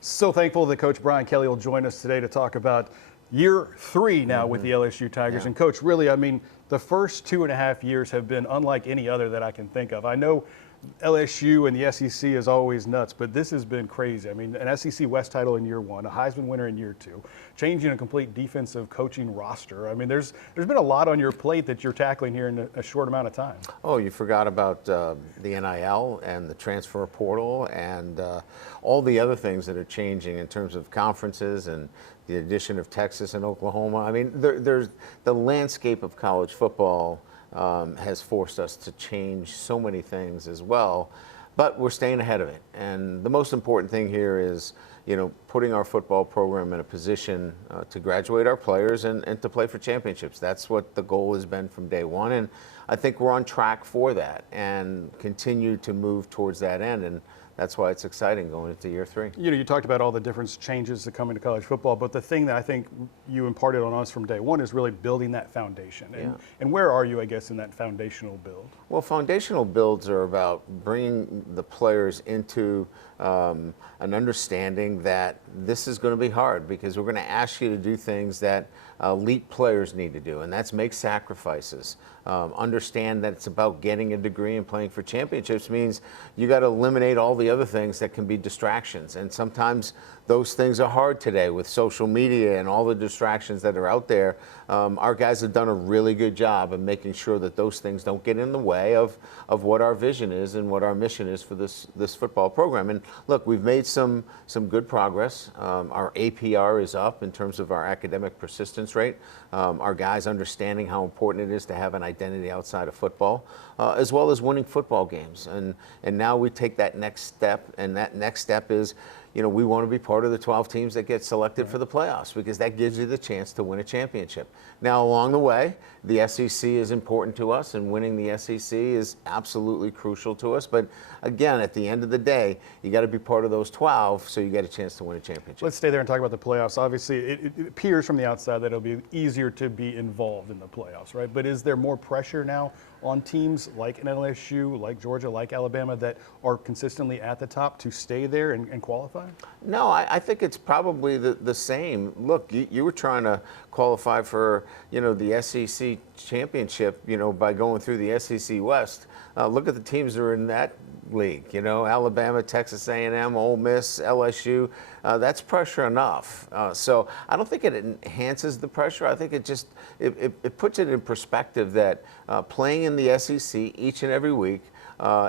So thankful that Coach Brian Kelly will join us today to talk about year 3 now with the LSU Tigers. And Coach, really, I mean, the first 2.5 years have been unlike any other that I can think of. I know LSU and the SEC is always nuts, but this has been crazy. I mean, an SEC West title in year 1, a Heisman winner in year 2, changing a complete defensive coaching roster. I mean, there's been a lot on your plate that you're tackling here in a short amount of time. Oh, you forgot about the NIL and the transfer portal and all the other things that are changing in terms of conferences and the addition of Texas and Oklahoma. I mean, there's the landscape of college football has forced us to change so many things as well, but we're staying ahead of it. And the most important thing here is, putting our football program in a position to graduate our players and to play for championships. That's what the goal has been from day one, and I think we're on track for that and continue to move towards that end. And that's why it's exciting going into year 3. You talked about all the different changes that come into college football, but the thing that I think you imparted on us from day one is really building that foundation. And where are you, I guess, in that foundational build? Well, foundational builds are about bringing the players into an understanding that this is going to be hard because we're going to ask you to do things that elite players need to do, and that's make sacrifices. Understand that it's about getting a degree and playing for championships means you got to eliminate all the other things that can be distractions, and sometimes those things are hard today with social media and all the distractions that are out there. Our guys have done a really good job of making sure that those things don't get in the way of what our vision is and what our mission is for this football program. And look, we've made some good progress. Our APR is up in terms of our academic persistence rate. Our guys understanding how important it is to have an identity outside of football, as well as winning football games. And now we take that next step, and that next step is, we want to be part of the 12 teams that get selected for the playoffs because that gives you the chance to win a championship. Now, along the way, the SEC is important to us, and winning the SEC is absolutely crucial to us. But again, at the end of the day, you got to be part of those 12 so you get a chance to win a championship. Let's stay there and talk about the playoffs. Obviously, it appears from the outside that it'll be easier to be involved in the playoffs, right? But is there more pressure now on teams like an LSU, like Georgia, like Alabama that are consistently at the top to stay there and qualify? No, I think it's probably the same. Look, you were trying to qualify for, the SEC championship, by going through the SEC West. Look at the teams that are in that league, Alabama, Texas A&M, Ole Miss, LSU. That's pressure enough. So I don't think it enhances the pressure. I think it puts it in perspective that playing in the SEC each and every week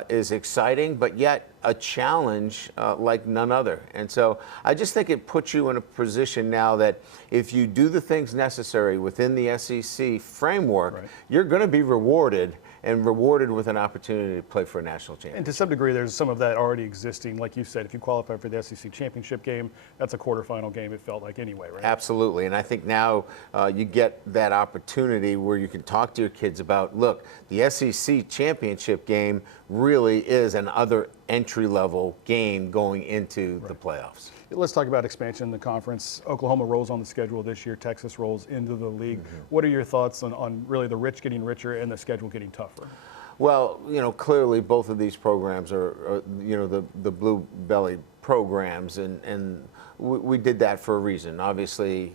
is exciting, but yet a challenge like none other. And so I just think it puts you in a position now that if you do the things necessary within the SEC framework, you're going to be rewarded with an opportunity to play for a national championship. And to some degree, there's some of that already existing. Like you said, if you qualify for the SEC championship game, that's a quarterfinal game, it felt like anyway, right? Absolutely. And I think now you get that opportunity where you can talk to your kids about, look, the SEC championship game really is another entry-level game going into the playoffs. Let's talk about expansion in the conference. Oklahoma rolls on the schedule this year. Texas rolls into the league. What are your thoughts on really the rich getting richer and the schedule getting tougher? Well, clearly both of these programs are the blue belly programs, and we did that for a reason. Obviously,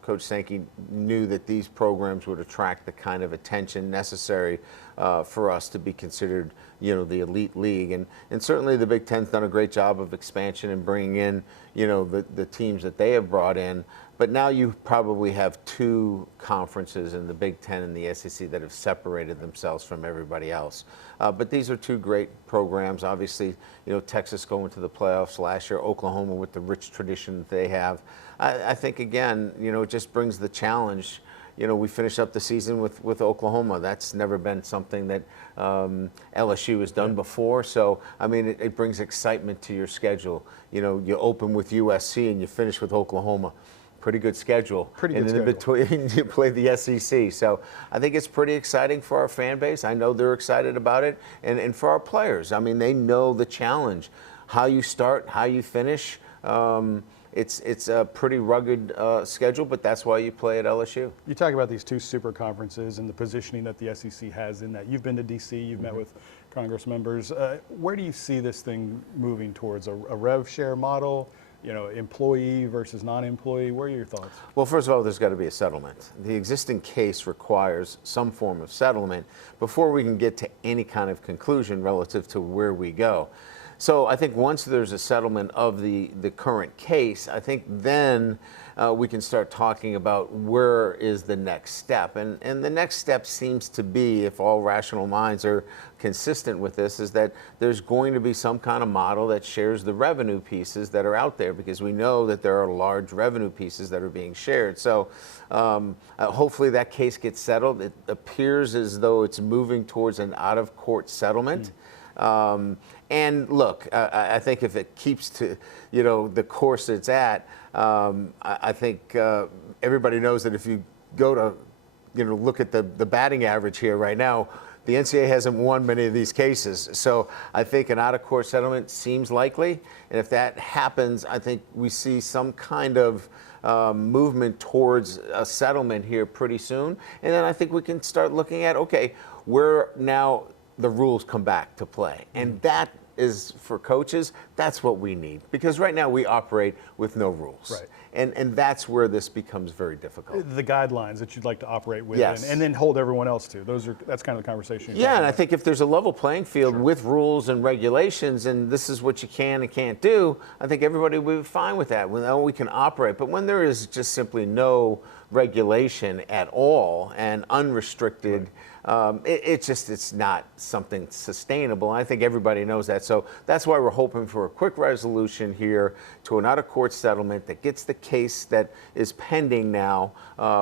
Coach Sankey knew that these programs would attract the kind of attention necessary for us to be considered, the elite league. And certainly the Big Ten's done a great job of expansion and bringing in, the teams that they have brought in. But now you probably have 2 conferences in the Big Ten and the SEC that have separated themselves from everybody else. But these are 2 great programs. Obviously, Texas going to the playoffs last year, Oklahoma with the rich tradition that they have. I think, again, it just brings the challenge. We finished up the season with Oklahoma. That's never been something that LSU has done before. So, I mean, it brings excitement to your schedule. You open with USC and you finish with Oklahoma. Pretty good schedule. Pretty good and schedule. in between, you play the SEC. So I think it's pretty exciting for our fan base. I know they're excited about it. And for our players, I mean, they know the challenge. How you start, how you finish. It's a pretty rugged schedule, but that's why you play at LSU. You talk about these 2 super conferences and the positioning that the SEC has in that. You've been to D.C., you've met with Congress members. Where do you see this thing moving towards? A rev share model? employee versus non-employee? What are your thoughts? Well, first of all, there's got to be a settlement. The existing case requires some form of settlement before we can get to any kind of conclusion relative to where we go. So I think once there's a settlement of the current case, I think then we can start talking about where is the next step. And the next step seems to be, if all rational minds are consistent with this, is that there's going to be some kind of model that shares the revenue pieces that are out there, because we know that there are large revenue pieces that are being shared. So hopefully that case gets settled. It appears as though it's moving towards an out-of-court settlement. And look, I think if it keeps to, the course it's at, I think everybody knows that if you go to, look at the batting average here right now, the NCAA hasn't won many of these cases. So I think an out-of-court settlement seems likely. And if that happens, I think we see some kind of movement towards a settlement here pretty soon. And then I think we can start looking at, okay, where now the rules come back to play. And that is, for coaches, that's what we need. Because right now we operate with no rules. Right. And that's where this becomes very difficult. The guidelines that you'd like to operate with, yes, and then hold everyone else to. That's kind of the conversation. Yeah, and I think if there's a level playing field, sure, with rules and regulations, and this is what you can and can't do, I think everybody will be fine with that. We can operate. But when there is just simply no regulation at all and unrestricted, right, it's not something sustainable. I think everybody knows that. So that's why we're hoping for a quick resolution here to an out-of-court settlement that gets the case that is pending now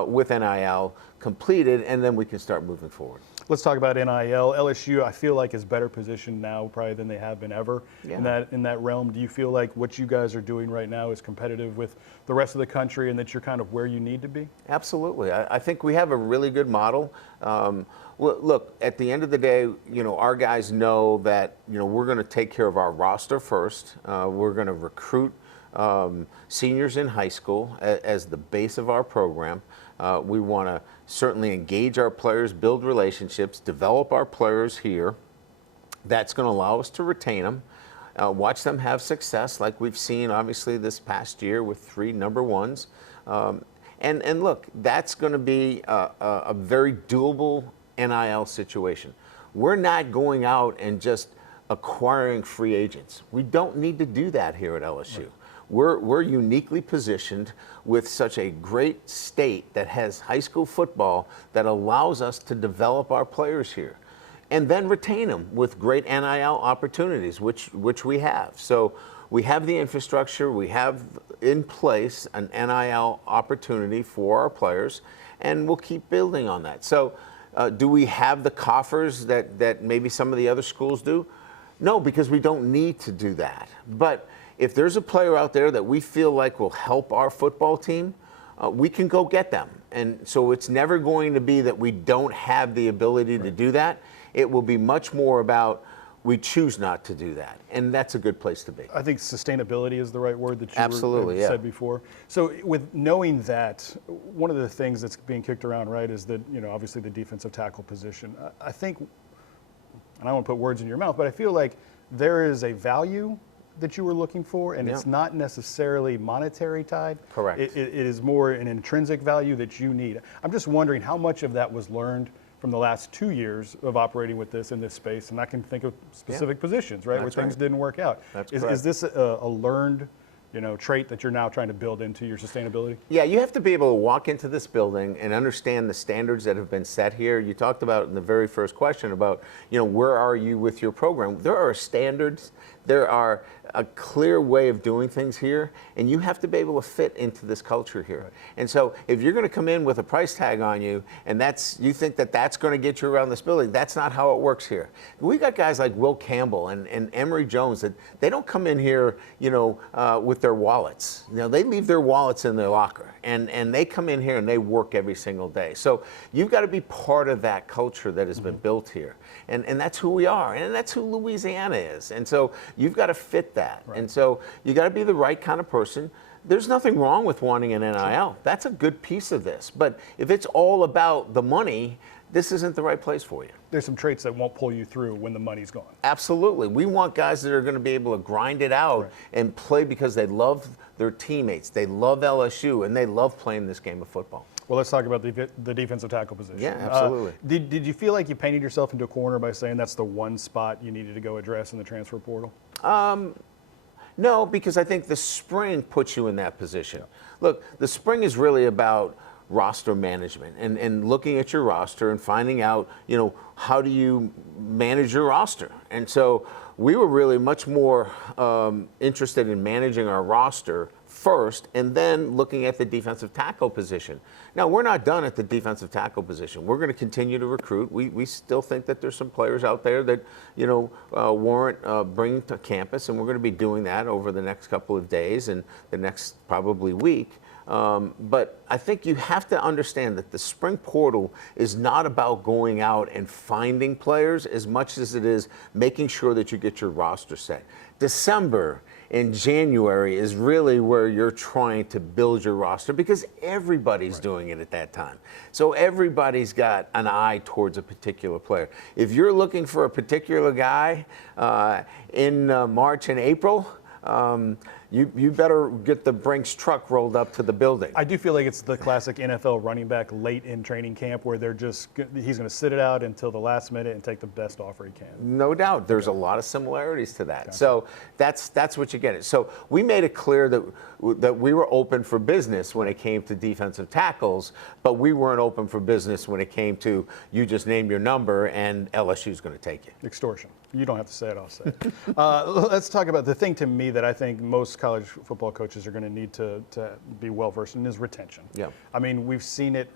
with NIL completed, and then we can start moving forward. Let's talk about NIL. LSU, I feel like, is better positioned now probably than they have been ever, yeah, in that realm. Do you feel like what you guys are doing right now is competitive with the rest of the country, and that you're kind of where you need to be? Absolutely. I think we have a really good model. Well, look, at the end of the day, our guys know that, we're going to take care of our roster first. We're going to recruit seniors in high school as the base of our program. We want to certainly engage our players, build relationships, develop our players here. That's going to allow us to retain them, watch them have success like we've seen, obviously, this past year with 3 number ones. And look, that's going to be a very doable NIL situation. We're not going out and just acquiring free agents. We don't need to do that here at LSU. Right. We're uniquely positioned with such a great state that has high school football that allows us to develop our players here and then retain them with great NIL opportunities, which we have. So we have the infrastructure, we have in place an NIL opportunity for our players, and we'll keep building on that. So do we have the coffers that maybe some of the other schools do? No, because we don't need to do that. But if there's a player out there that we feel like will help our football team, we can go get them. And so it's never going to be that we don't have the ability to do that. It will be much more about we choose not to do that. And that's a good place to be. I think sustainability is the right word that you absolutely, yeah, said before. So with knowing that, one of the things that's being kicked around, right, is that, obviously the defensive tackle position. I think, and I don't want to put words in your mouth, but I feel like there is a value that you were looking for, and it's not necessarily monetary tied. Correct. It is more an intrinsic value that you need. I'm just wondering how much of that was learned from the last 2 years of operating with this in this space, and I can think of specific positions, right, where things didn't work out. Is this a learned trait that you're now trying to build into your sustainability? Yeah, you have to be able to walk into this building and understand the standards that have been set here. You talked about in the very first question about, where are you with your program? There are standards. There are a clear way of doing things here, and you have to be able to fit into this culture here. Right. And so if you're going to come in with a price tag on you, and you think that that's going to get you around this building, that's not how it works here. We got guys like Will Campbell and Emory Jones that they don't come in here, with their wallets. They leave their wallets in their locker, and they come in here and they work every single day. So you've got to be part of that culture that has been built here. And that's who we are, and that's who Louisiana is. And so you've got to fit that. Right. And so you got to be the right kind of person. There's nothing wrong with wanting an NIL. That's a good piece of this. But if it's all about the money, this isn't the right place for you. There's some traits that won't pull you through when the money's gone. Absolutely. We want guys that are going to be able to grind it out and play because they love their teammates, they love LSU, and they love playing this game of football. Well, let's talk about the defensive tackle position. Yeah, absolutely. Did you feel like you painted yourself into a corner by saying that's the one spot you needed to go address in the transfer portal? No, because I think the spring puts you in that position. Look, the spring is really about roster management and looking at your roster and finding out, how do you manage your roster? And so we were really much more interested in managing our roster first and then looking at the defensive tackle position. Now, we're not done at the defensive tackle position. We're going to continue to recruit. We still think that there's some players out there that, warrant bringing to campus, and we're going to be doing that over the next couple of days and the next probably week. But I think you have to understand that the spring portal is not about going out and finding players as much as it is making sure that you get your roster set. December and January is really where you're trying to build your roster because everybody's doing it at that time. So everybody's got an eye towards a particular player. If you're looking for a particular guy in March and April, you better get the Brinks truck rolled up to the building. I do feel like it's the classic NFL running back late in training camp where he's going to sit it out until the last minute and take the best offer he can. No doubt. There's a lot of similarities to that. Gotcha. So that's what you get. So we made it clear that we were open for business when it came to defensive tackles, but we weren't open for business when it came to you just name your number and LSU's going to take you. Extortion. You don't have to say it, I'll say it. Let's talk about the thing to me that I think most college football coaches are going to need to be well versed in is retention. Yeah. I mean, we've seen it.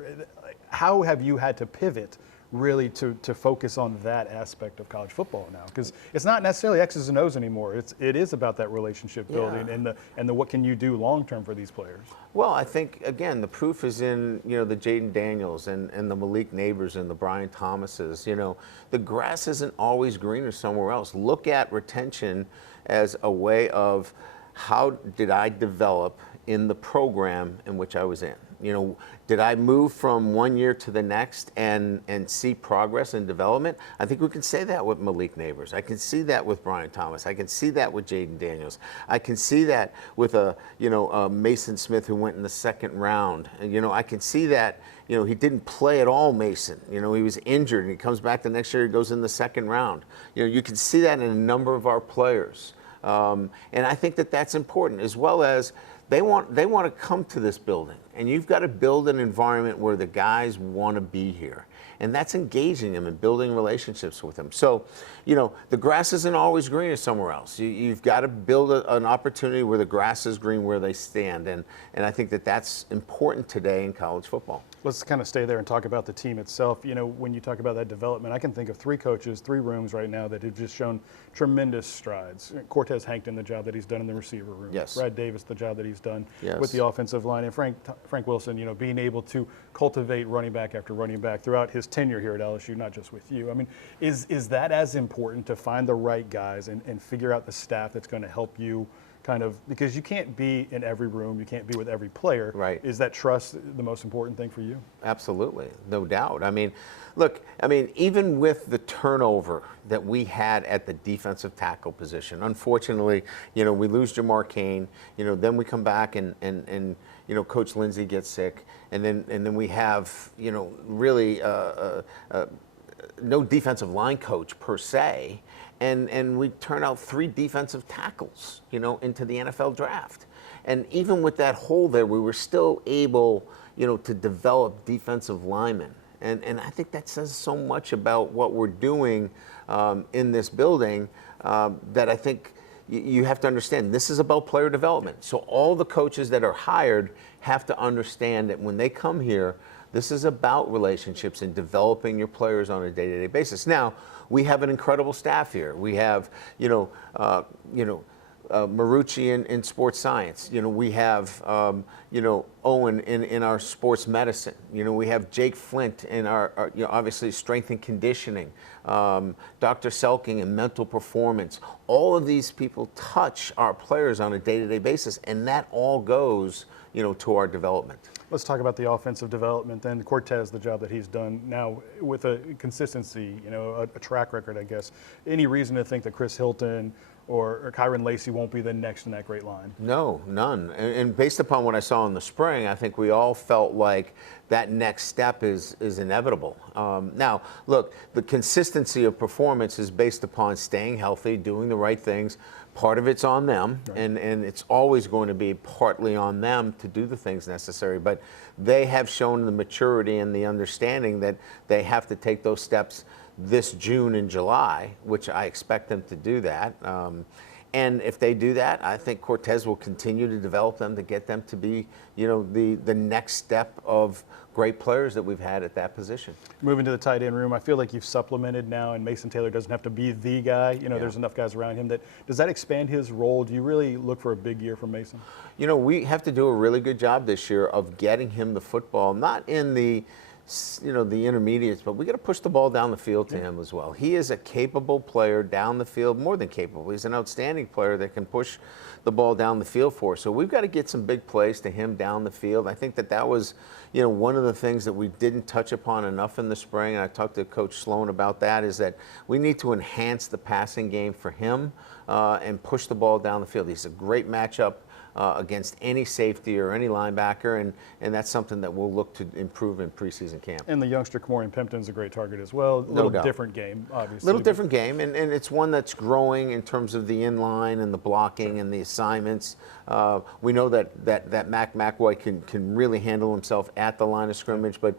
How have you had to pivot really to focus on that aspect of college football now? Because it's not necessarily X's and O's anymore. It is about that relationship building and the what can you do long term for these players. Well, I think again the proof is in the Jaden Daniels and the Malik Neighbors and the Brian Thomases. The grass isn't always greener somewhere else. Look at retention as a way of how did I develop in the program in which I was in. Did I move from one year to the next and see progress and development? I think we can say that with Malik Neighbors. I can see that with Brian Thomas. I can see that with Jaden Daniels. I can see that with Mason Smith who went in the second round. I can see that, he didn't play at all, Mason. He was injured and he comes back the next year, he goes in the second round. You can see that in a number of our players. And I think that that's important, as well as they want to come to this building, and you've got to build an environment where the guys want to be here, and that's engaging them and building relationships with them. So, the grass isn't always greener somewhere else. You've got to build an opportunity where the grass is green where they stand, and I think that that's important today in college football. Let's kind of stay there and talk about the team itself. When you talk about that development, I can think of 3 coaches, 3 rooms right now that have just shown tremendous strides. Cortez Hankton, the job that he's done in the receiver room. Yes. Brad Davis, the job that he's done yes. with the offensive line. And Frank Wilson, being able to cultivate running back after running back throughout his tenure here at LSU, not just with you. I mean, is that as important to find the right guys and figure out the staff that's going to help you because you can't be in every room, you can't be with every player. Right. Is that trust the most important thing for you? Absolutely, no doubt. Look, even with the turnover that we had at the defensive tackle position, unfortunately, we lose Jamar Cain, then we come back and Coach Lindsey gets sick, and then we have, really no defensive line coach per se. And we turn out 3 defensive tackles, into the NFL draft. And even with that hole there, we were still able, to develop defensive linemen. And I think that says so much about what we're doing in this building that I think you have to understand this is about player development. So all the coaches that are hired have to understand that when they come here, this is about relationships and developing your players on a day-to-day basis. Now, we have an incredible staff here. We have, Marucci in sports science. We have, Owen in our sports medicine. We have Jake Flint in our obviously strength and conditioning. Dr. Selking in mental performance. All of these people touch our players on a day-to-day basis, and that all goes, to our development. Let's talk about the offensive development then. Cortez, the job that he's done now with a consistency, a track record, I guess. Any reason to think that Chris Hilton or Kyron Lacey won't be the next in that great line? No, none. And based upon what I saw in the spring, I think we all felt like that next step is inevitable. Now, look, the consistency of performance is based upon staying healthy, doing the right things. Part of it's on them, right. and it's always going to be partly on them to do the things necessary. But they have shown the maturity and the understanding that they have to take those steps this June and July, which I expect them to do that. And if they do that, I think Cortez will continue to develop them to get them to be, the next step of great players that we've had at that position. Moving to the tight end room, I feel like you've supplemented now, and Mason Taylor doesn't have to be the guy. Yeah. There's enough guys around him. Does that expand his role? Do you really look for a big year from Mason? We have to do a really good job this year of getting him the football, not in the intermediates, but we got to push the ball down the field to him as well. He is a capable player down the field, more than capable. He's an outstanding player that can push the ball down the field for us. So we've got to get some big plays to him down the field. I think that was, one of the things that we didn't touch upon enough in the spring, and I talked to Coach Sloan about that, is that we need to enhance the passing game for him and push the ball down the field. He's a great matchup against any safety or any linebacker, and that's something that we'll look to improve in preseason camp. And the youngster Kamorian Pimpton's a great target as well. A little different game, obviously. Little different game, and it's one that's growing in terms of the inline and the blocking and the assignments. We know that Mac McWhite can really handle himself at the line of scrimmage, but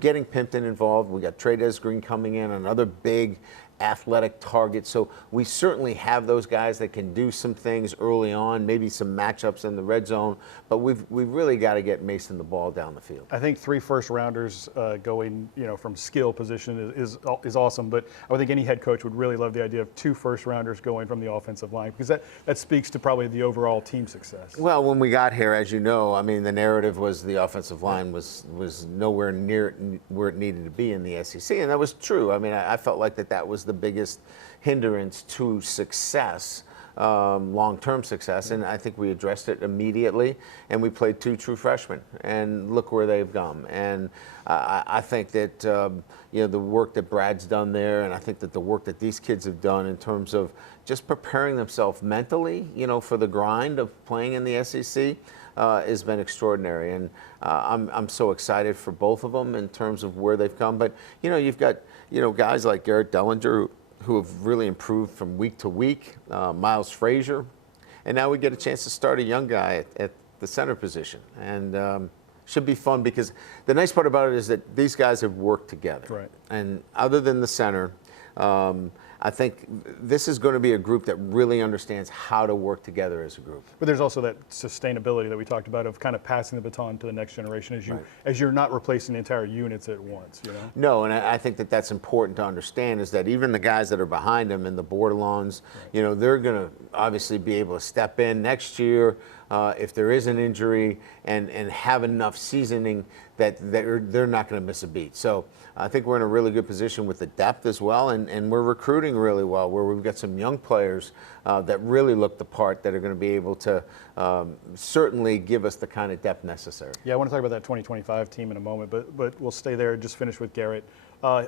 getting Pimpton involved, we got Trades Green coming in, another big athletic target. So we certainly have those guys that can do some things early on, maybe some matchups in the red zone, but we've really got to get Mason the ball down the field. I think 3 first-rounders going, from skill position is awesome, but I would think any head coach would really love the idea of 2 first-rounders going from the offensive line, because that speaks to probably the overall team success. Well, when we got here, as you know, the narrative was the offensive line was nowhere near where it needed to be in the SEC, and that was true. I felt like that was the biggest hindrance to success, long-term success, and I think we addressed it immediately, and we played 2 true freshmen, and look where they've gone. And I think that the work that Brad's done there, and I think that the work that these kids have done in terms of just preparing themselves mentally, for the grind of playing in the SEC, has been extraordinary, and I'm so excited for both of them in terms of where they've come. But you've got guys like Garrett Dellinger who have really improved from week to week, Miles Frazier, and now we get a chance to start a young guy at the center position, and should be fun, because the nice part about it is that these guys have worked together. Right. And other than the center, I think this is going to be a group that really understands how to work together as a group. But there's also that sustainability that we talked about of kind of passing the baton to the next generation as you're not replacing the entire units at once. No, and I think that's important to understand, is that even the guys that are behind them in the Bordelons, right. They're going to obviously be able to step in next year if there is an injury and have enough seasoning that they're not going to miss a beat. So I think we're in a really good position with the depth as well, and we're recruiting really well, where we've got some young players that really look the part, that are going to be able to certainly give us the kind of depth necessary. Yeah, I want to talk about that 2025 team in a moment, but we'll stay there. Just finish with Garrett.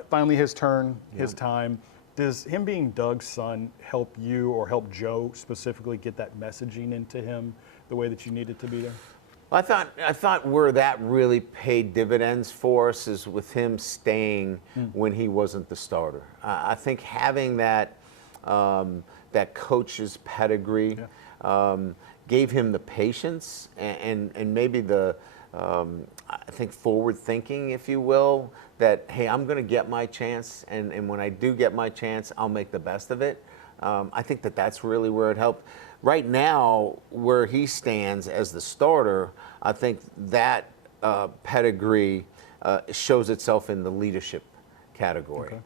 Finally his turn, his time. Does him being Doug's son help you or help Joe specifically get that messaging into him the way that you need it to be there? I thought where that really paid dividends for us is with him staying when he wasn't the starter. I think having that coach's pedigree gave him the patience and maybe the I think forward thinking, if you will, that hey, I'm going to get my chance, and when I do get my chance, I'll make the best of it. I think that's really where it helped. Right now, where he stands as the starter, I think that pedigree shows itself in the leadership category. Okay.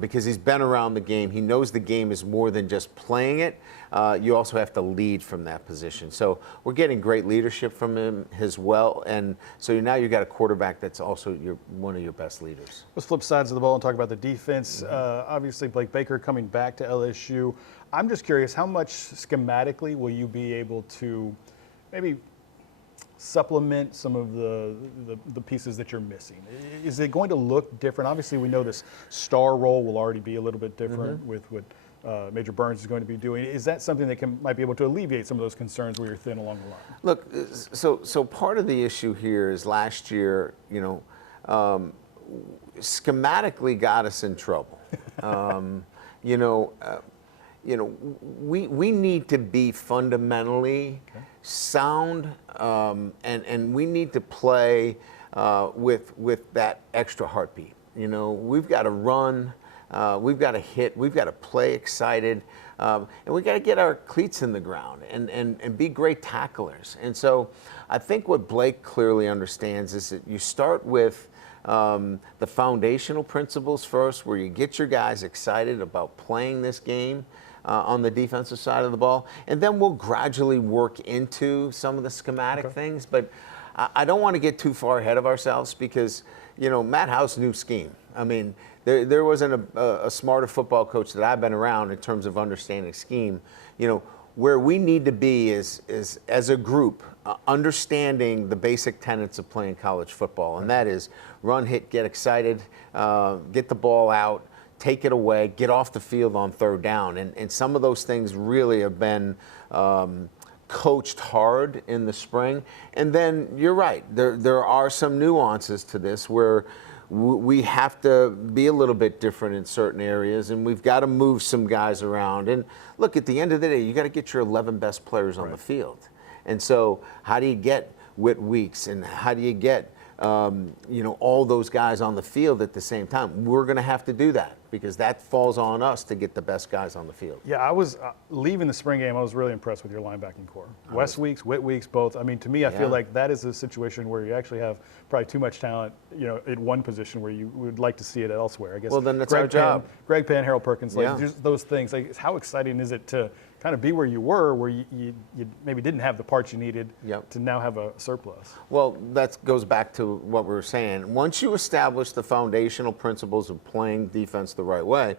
because he's been around the game. He knows the game is more than just playing it. You also have to lead from that position. So we're getting great leadership from him as well. And so now you've got a quarterback that's also one of your best leaders. Let's flip sides of the ball and talk about the defense. Obviously, Blake Baker coming back to LSU. I'm just curious, how much schematically will you be able to maybe supplement some of the pieces that you're missing? Is it going to look different? Obviously, we know this star role will already be a little bit different with what Major Burns is going to be doing. Is that something that might be able to alleviate some of those concerns where you're thin along the line? Look, so part of the issue here is last year, schematically got us in trouble. We need to be fundamentally sound, and we need to play with that extra heartbeat. We've got to run, we've got to hit, we've got to play excited, and we got to get our cleats in the ground and be great tacklers. And so I think what Blake clearly understands is that you start with the foundational principles first, where you get your guys excited about playing this game on the defensive side of the ball, and then we'll gradually work into some of the schematic things. But I don't want to get too far ahead of ourselves because, Matt House knew scheme. I mean, there wasn't a smarter football coach that I've been around in terms of understanding scheme. Where we need to be is as a group, understanding the basic tenets of playing college football, and that is run, hit, get excited, get the ball out, take it away, get off the field on third down. And some of those things really have been coached hard in the spring. And then you're right, there are some nuances to this where we have to be a little bit different in certain areas, and we've got to move some guys around. And look, at the end of the day, you got to get your 11 best players on the field. And so how do you get Whit Weeks, and how do you get all those guys on the field at the same time? We're going to have to do that because that falls on us to get the best guys on the field. Yeah, I was leaving the spring game, I was really impressed with your linebacking core. Wes Weeks, Whit Weeks, both. I mean, to me, I feel like that is a situation where you actually have probably too much talent, at one position where you would like to see it elsewhere. I guess. Well, then that's our job. Greg Penn, Harold Perkins, just those things. Like, how exciting is it to kind of be where you were, where you maybe didn't have the parts you needed to now have a surplus? Well, that goes back to what we were saying. Once you establish the foundational principles of playing defense the right way,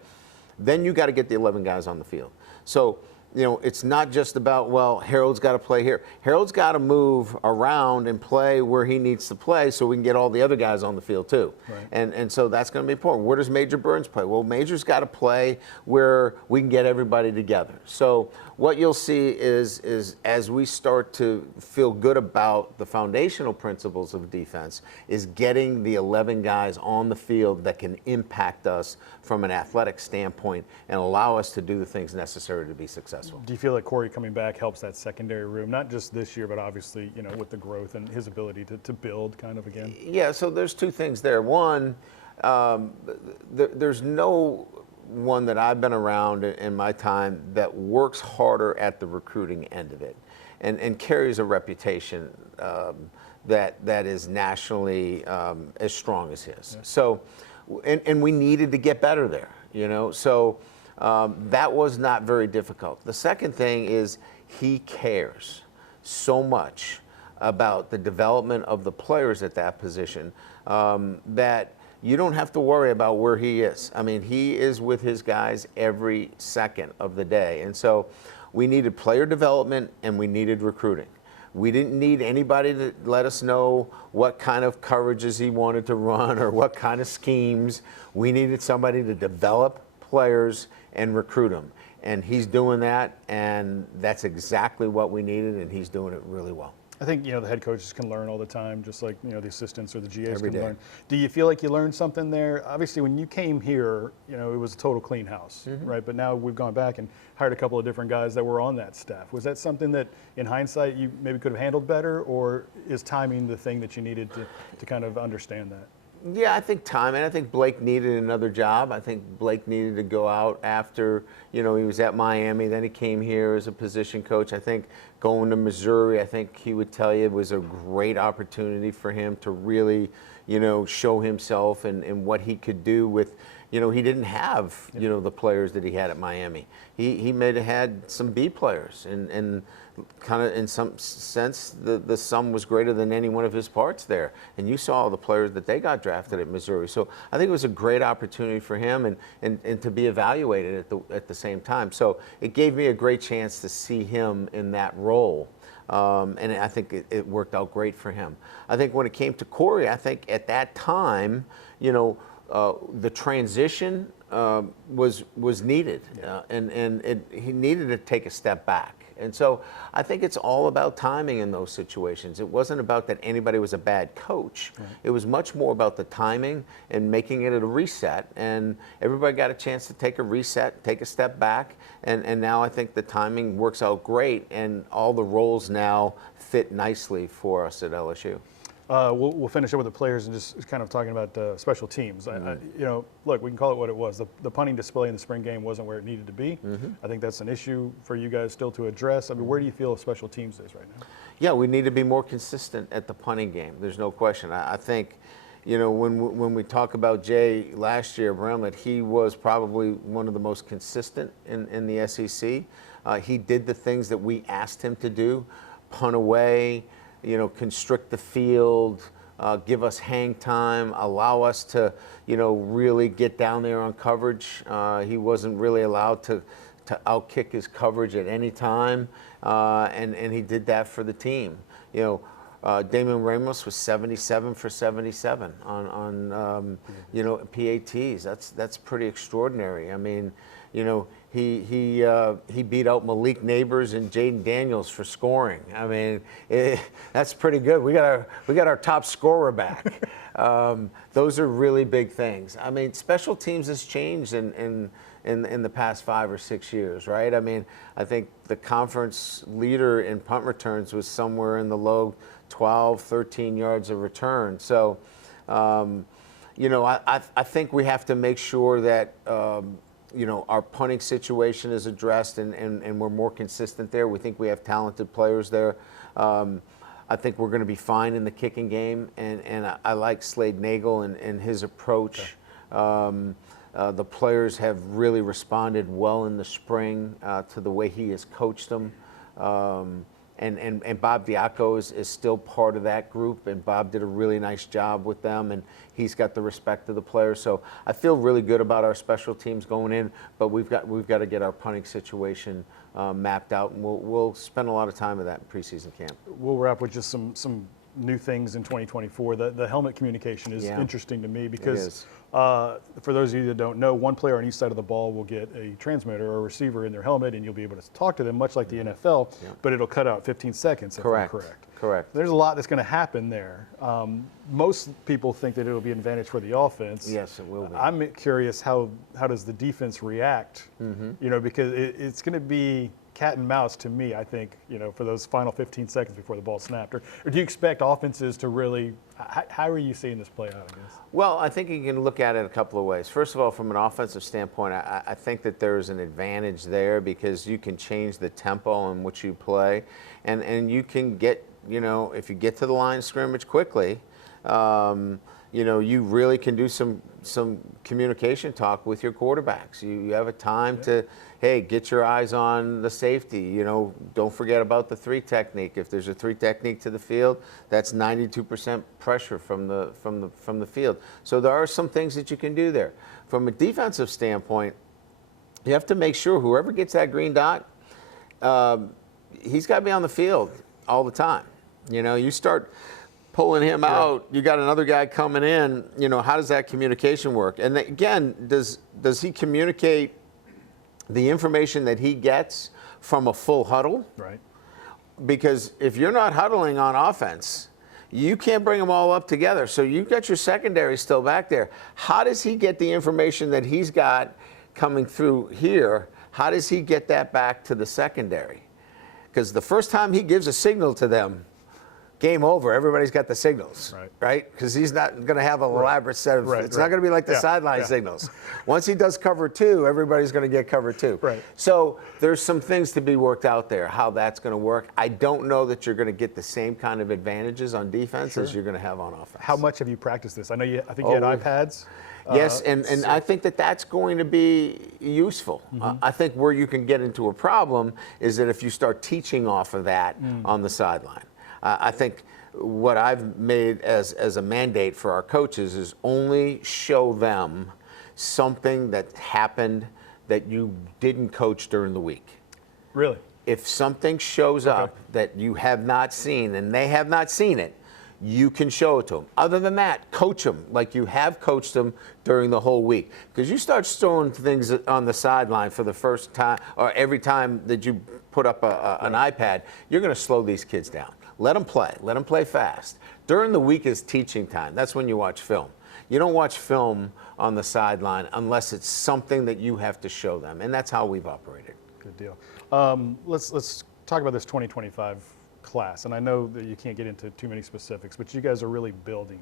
then you got to get the 11 guys on the field. So, it's not just about, well, Harold's got to play here. Harold's got to move around and play where he needs to play so we can get all the other guys on the field too. Right. And so that's going to be important. Where does Major Burns play? Well, Major's got to play where we can get everybody together. So what you'll see is as we start to feel good about the foundational principles of defense, is getting the 11 guys on the field that can impact us from an athletic standpoint and allow us to do the things necessary to be successful. Do you feel that Cory coming back helps that secondary room, not just this year, but obviously, with the growth and his ability to build kind of again? Yeah, so there's two things there. One, there's no one that I've been around in my time that works harder at the recruiting end of it and carries a reputation that is nationally as strong as his. Yeah. So, and we needed to get better there, so that was not very difficult. The second thing is he cares so much about the development of the players at that position that you don't have to worry about where he is. I mean, he is with his guys every second of the day. And so we needed player development and we needed recruiting. We didn't need anybody to let us know what kind of coverages he wanted to run or what kind of schemes. We needed somebody to develop players and recruit them. And he's doing that, and that's exactly what we needed, and he's doing it really well. I think, the head coaches can learn all the time, just like, the assistants or the GAs Every can day. learn. Do you feel like you learned something there? Obviously, when you came here, it was a total clean house, right? But now we've gone back and hired a couple of different guys that were on that staff. Was that something that, in hindsight, you maybe could have handled better, or is timing the thing that you needed to kind of understand that? Yeah, I think time, and I think Blake needed another job. I think Blake needed to go out after, he was at Miami, then he came here as a position coach. I think going to Missouri, I think he would tell you it was a great opportunity for him to really, show himself and what he could do with, he didn't have, the players that he had at Miami. He may have had some B players, and kind of in some sense, the sum was greater than any one of his parts there. And you saw all the players that they got drafted at Missouri. So I think it was a great opportunity for him and to be evaluated at the same time. So it gave me a great chance to see him in that role. And I think it worked out great for him. I think when it came to Cory, I think at that time, the transition was needed, and he needed to take a step back. And so I think it's all about timing in those situations. It wasn't about that anybody was a bad coach. Right. It was much more about the timing and making it a reset. And everybody got a chance to take a reset, take a step back. And now I think the timing works out great, and all the roles now fit nicely for us at LSU. We'll finish up with the players and just kind of talking about special teams. Mm-hmm. Look, we can call it what it was. The punting display in the spring game wasn't where it needed to be. Mm-hmm. I think that's an issue for you guys still to address. I mean, where do you feel special teams is right now? Yeah, we need to be more consistent at the punting game. There's no question. I think, when we talk about Jay last year, Bramlett, he was probably one of the most consistent in the SEC. He did the things that we asked him to do, punt away, constrict the field, give us hang time, allow us to, really get down there on coverage. He wasn't really allowed to outkick his coverage at any time, and he did that for the team. Damian Ramos was 77 for 77 on PATs. That's pretty extraordinary. I mean, he beat out Malik Neighbors and Jaden Daniels for scoring. I mean, that's pretty good. We got our top scorer back. Those are really big things. I mean, special teams has changed in the past 5 or 6 years, right? I mean, I think the conference leader in punt returns was somewhere in the low 12, 13 yards of return. So, I think we have to make sure that our punting situation is addressed and we're more consistent there. We think we have talented players there. I think we're going to be fine in the kicking game, and I like Slade Nagel and his approach. Okay. The players have really responded well in the spring to the way he has coached them. And Bob Diaco is still part of that group, and Bob did a really nice job with them, and he's got the respect of the players. So I feel really good about our special teams going in, but we've got to get our punting situation mapped out, and we'll spend a lot of time with that in preseason camp. We'll wrap with just some new things in 2024. The helmet communication is interesting to me because for those of you that don't know, one player on each side of the ball will get a transmitter or a receiver in their helmet, and you'll be able to talk to them much like the NFL, but it'll cut out 15 seconds if I'm correct. Correct. There's a lot that's going to happen there. Most people think that it'll be an advantage for the offense. Yes, it will be. I'm curious how does the defense react? Mm-hmm. Because it's going to be cat and mouse to me, I think, for those final 15 seconds before the ball snapped. Or do you expect offenses to really, how are you seeing this play out, I guess? Well, I think you can look at it a couple of ways. First of all, from an offensive standpoint, I think that there's an advantage there because you can change the tempo in which you play, and you can get, if you get to the line of scrimmage quickly, you really can do some communication talk with your quarterbacks. You have a time to, hey, get your eyes on the safety. Don't forget about the 3 technique. If there's a 3 technique to the field, that's 92% pressure from the field. So there are some things that you can do there. From a defensive standpoint, you have to make sure whoever gets that green dot, he's got to be on the field all the time. You start pulling him out, you got another guy coming in, how does that communication work? And again, does he communicate the information that he gets from a full huddle? Right. Because if you're not huddling on offense, you can't bring them all up together. So you've got your secondary still back there. How does he get the information that he's got coming through here? How does he get that back to the secondary? Because the first time he gives a signal to them, game over. Everybody's got the signals, right? Because he's not going to have an elaborate set of. It's not going to be like the sideline signals. Once he does cover 2, everybody's going to get cover 2. Right. So there's some things to be worked out there. How that's going to work. I don't know that you're going to get the same kind of advantages on defense as you're going to have on offense. How much have you practiced this? I know I think you had iPads. Yes, and I think that's going to be useful. I think where you can get into a problem is that if you start teaching off of that on the sideline. I think what I've made as a mandate for our coaches is only show them something that happened that you didn't coach during the week. Really? If something shows up that you have not seen and they have not seen it, you can show it to them. Other than that, coach them like you have coached them during the whole week. Because you start throwing things on the sideline for the first time or every time that you put up an iPad, you're going to slow these kids down. Let them play. Let them play fast. During the week is teaching time. That's when you watch film. You don't watch film on the sideline unless it's something that you have to show them. And that's how we've operated. Good deal. Let's talk about this 2025 class, and I know that you can't get into too many specifics, but you guys are really building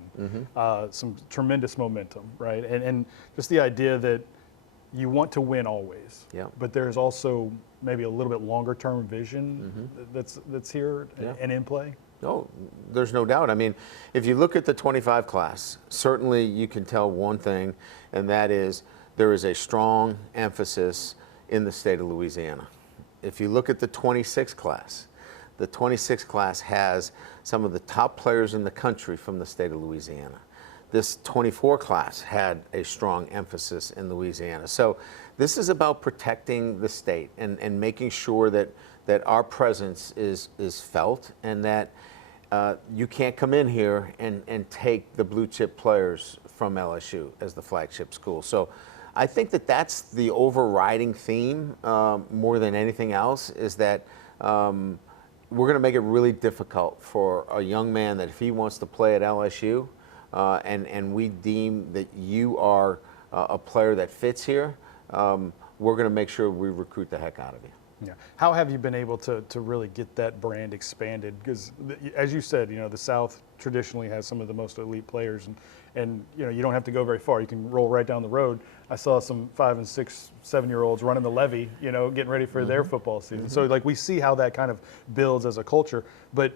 some tremendous momentum, right? And just the idea that you want to win always, but there's also maybe a little bit longer term vision that's here and in play. No, there's no doubt. I mean, if you look at the 25 class, certainly you can tell one thing, and that is there is a strong emphasis in the state of Louisiana. If you look at the 26 class, the 26 class has some of the top players in the country from the state of Louisiana. This 24 class had a strong emphasis in Louisiana. So this is about protecting the state and making sure that our presence is felt and that you can't come in here and take the blue chip players from LSU as the flagship school. So I think that that's the overriding theme more than anything else is that we're going to make it really difficult for a young man that if he wants to play at LSU and we deem that you are a player that fits here, we're going to make sure we recruit the heck out of you. Yeah. How have you been able to really get that brand expanded? Because as you said, the South traditionally has some of the most elite players, and you don't have to go very far. You can roll right down the road. I saw some 5 and 6, 7-year-olds running the levee, getting ready for their football season. So we see how that kind of builds as a culture, but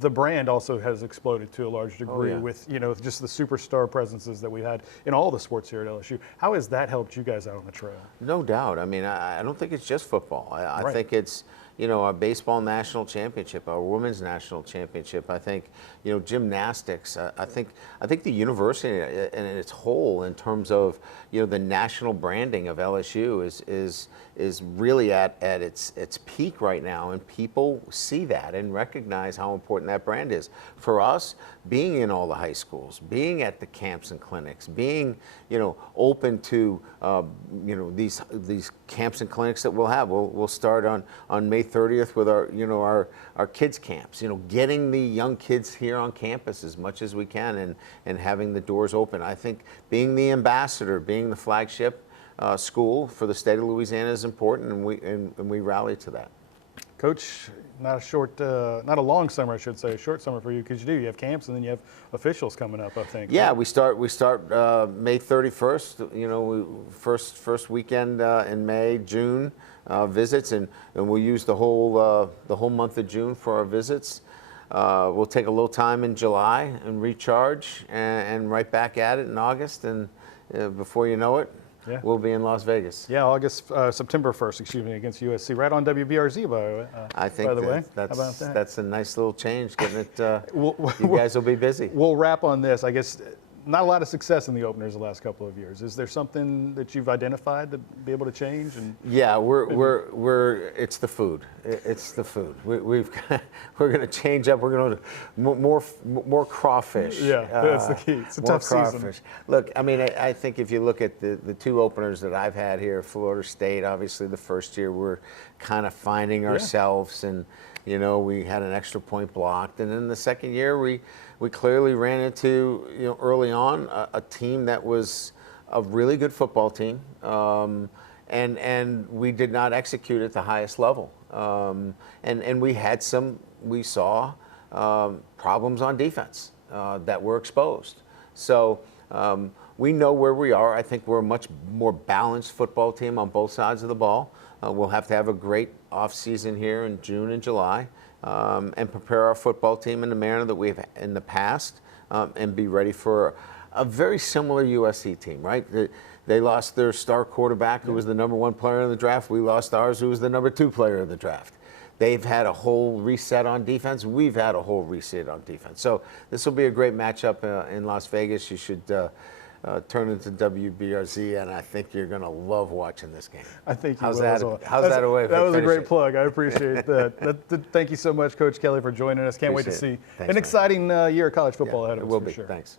the brand also has exploded to a large degree with just the superstar presences that we had in all the sports here at LSU. How has that helped you guys out on the trail? No doubt. I mean, I don't think it's just football. I think it's our baseball national championship, our women's national championship. I think gymnastics. I think the university in its whole, in terms of the national branding of LSU is really at its peak right now, and people see that and recognize how important that brand is. For us, being in all the high schools, being at the camps and clinics, being open to these camps and clinics that we'll have. We'll start on May 30th with our kids camps. Getting the young kids here on campus as much as we can and having the doors open. I think being the ambassador, being the flagship school for the state of Louisiana is important, and we rally to that. Coach, not a long summer, I should say, a short summer for you, because you have camps and then you have officials coming up, I think. Yeah, we start May 31st. First weekend in May, June visits, and we'll use the whole month of June for our visits. We'll take a little time in July and recharge, and right back at it in August, and before you know it, we'll be in Las Vegas. Yeah, September 1st, against USC, right on WBRZ, I think by the way. That's, how about that? That's a nice little change, getting it. You guys will be busy. We'll wrap on this. I guess not a lot of success in the openers the last couple of years. Is there something that you've identified to be able to change? Yeah, it's the food. It's the food. We're going to change up. We're going to more crawfish. Yeah, that's the key. It's a tough season. Look, I mean, I think if you look at the 2 openers that I've had here, Florida State, obviously the first year we're kind of finding ourselves, and we had an extra point blocked, and then the second year we clearly ran into early on a team that was a really good football team, and we did not execute at the highest level, and we saw problems on defense that were exposed. So we know where we are. I think we're a much more balanced football team on both sides of the ball. We'll have to have a great offseason here in June and July and prepare our football team in the manner that we've in the past and be ready for a very similar USC team, right? They lost their star quarterback, who was the #1 player in the draft. We lost ours, who was the #2 player in the draft. They've had a whole reset on defense. We've had a whole reset on defense. So this will be a great matchup in Las Vegas. You should turn into WBRZ, and I think you're going to love watching this game. I think you how's will that, as well. How's that a way? That was a great plug. I appreciate that. Thank you so much, Coach Kelly, for joining us. Can't wait to Appreciate see it. Thanks, an man. exciting year of college football ahead of us. It will for be. sure. Thanks.